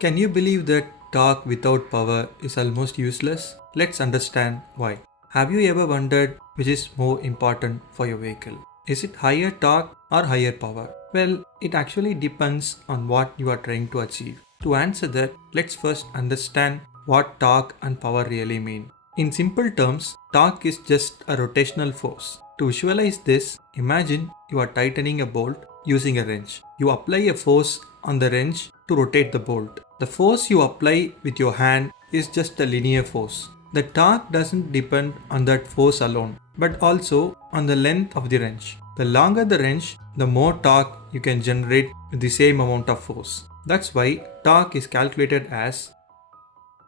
Can you believe that torque without power is almost useless? Let's understand why. Have you ever wondered which is more important for your vehicle? Is it higher torque or higher power? Well, it actually depends on what you are trying to achieve. To answer that, let's first understand what torque and power really mean. In simple terms, torque is just a rotational force. To visualize this, imagine you are tightening a bolt using a wrench. You apply a force on the wrench to rotate the bolt. The force you apply with your hand is just a linear force. The torque doesn't depend on that force alone, but also on the length of the wrench. The longer the wrench, the more torque you can generate with the same amount of force. That's why torque is calculated as.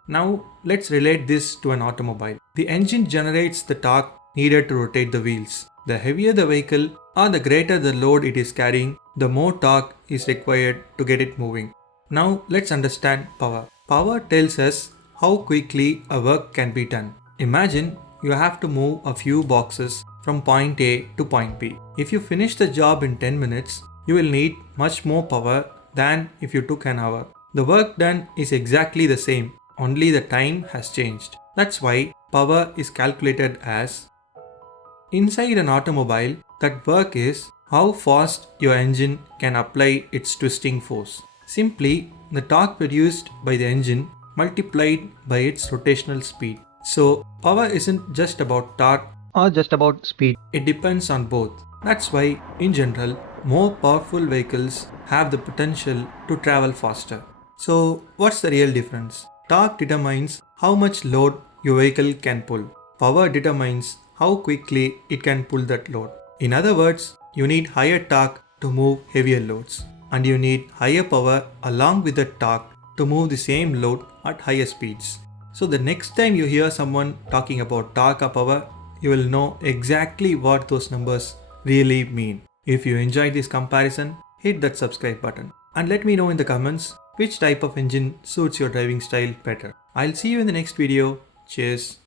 Now let's relate this to an automobile. The engine generates the torque needed to rotate the wheels. The heavier the vehicle or the greater the load it is carrying, the more torque is required to get it moving. Now let's understand power. Power tells us how quickly a work can be done. Imagine you have to move a few boxes from point A to point B. If you finish the job in 10 minutes, you will need much more power than if you took an hour. The work done is exactly the same, only the time has changed. That's why power is calculated as. Inside an automobile, that work is how fast your engine can apply its twisting force. Simply, the torque produced by the engine multiplied by its rotational speed. So, power isn't just about torque or just about speed. It depends on both. That's why, in general, more powerful vehicles have the potential to travel faster. So, what's the real difference? Torque determines how much load your vehicle can pull. Power determines how quickly it can pull that load. In other words, you need higher torque to move heavier loads, and you need higher power along with the torque to move the same load at higher speeds. So the next time you hear someone talking about torque or power, you will know exactly what those numbers really mean. If you enjoyed this comparison, hit that subscribe button and let me know in the comments which type of engine suits your driving style better. I'll see you in the next video. Cheers.